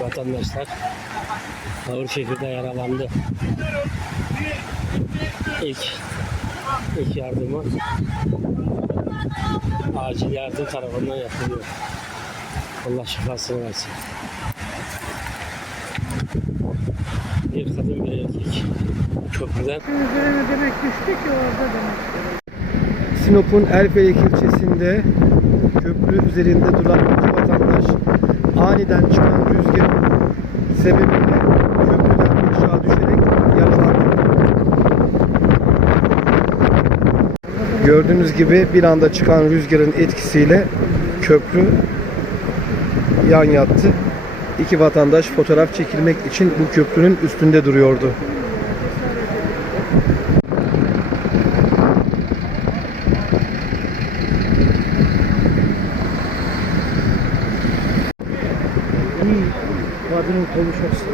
vatandaşlar ağır şekilde yaralandı. İlk ilk yardımı acil yardım tarafından yapılıyor. Allah şifasını versin. Bir kadın bir erkek köprüden Üzerine demek düştü ki orada demek. Sinop'un Erfelek ilçesinde köprü üzerinde duran aniden çıkan rüzgar sebebiyle köprüden aşağı düşerek yaralandı. Gördüğünüz gibi bir anda çıkan rüzgarın etkisiyle köprü yan yattı. İki vatandaş fotoğraf çekilmek için bu köprünün üstünde duruyordu. Kadının kolu çok sıkı.